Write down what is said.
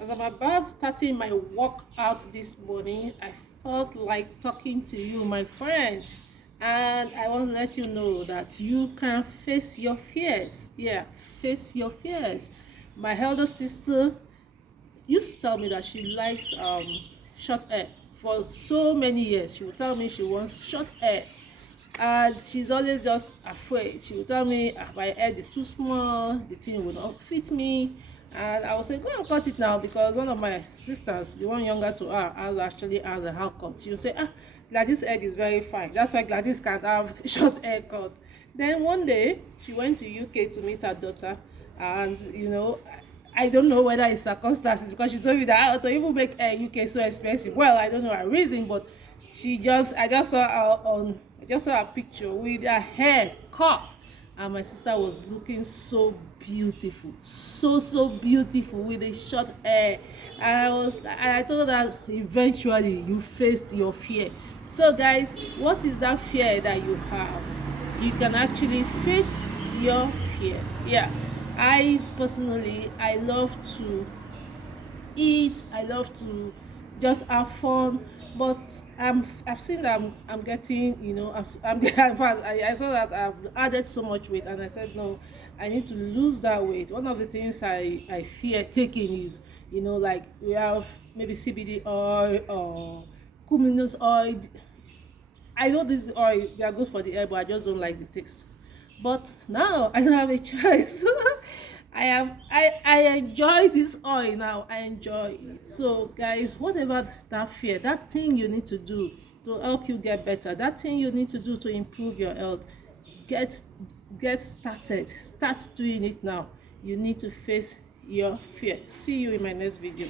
As I'm about starting my workout this morning, I felt like talking to you, my friend. And I want to let you know that you can face your fears. Yeah, face your fears. My elder sister used to tell me that she likes short hair for so many years. She would tell me she wants short hair, and she's always just afraid. She would tell me, my head is too small, the thing will not fit me. And I would say, go and cut it now, because one of my sisters, the one younger to her, has a haircut. She would say, Gladys' head is very fine, that's why Gladys can have short haircut. Then one day she went to UK to meet her daughter, and I don't know whether it's circumstances, because she told me that to even make UK so expensive. Well, I don't know her reason, but I just saw her picture with her hair cut, and my sister was looking so beautiful, so beautiful with a short hair. And I told her, eventually you faced your fear. So guys, what is that fear that you have? You can actually face your fear. Yeah, I personally, I love to eat, I love to just have fun. But I've seen that I'm getting, I'm in fact, I saw that I've added so much weight, and I said no, I need to lose that weight. One of the things I fear taking is, like we have maybe CBD oil or cuminous oil. I know this oil, they are good for the hair, but I just don't like the taste. But now I don't have a choice. I enjoy this oil now. I enjoy it. So guys, whatever that fear, that thing you need to do to help you get better, that thing you need to do to improve your health, get get started. Start doing it now. You need to face your fear. See you in my next video.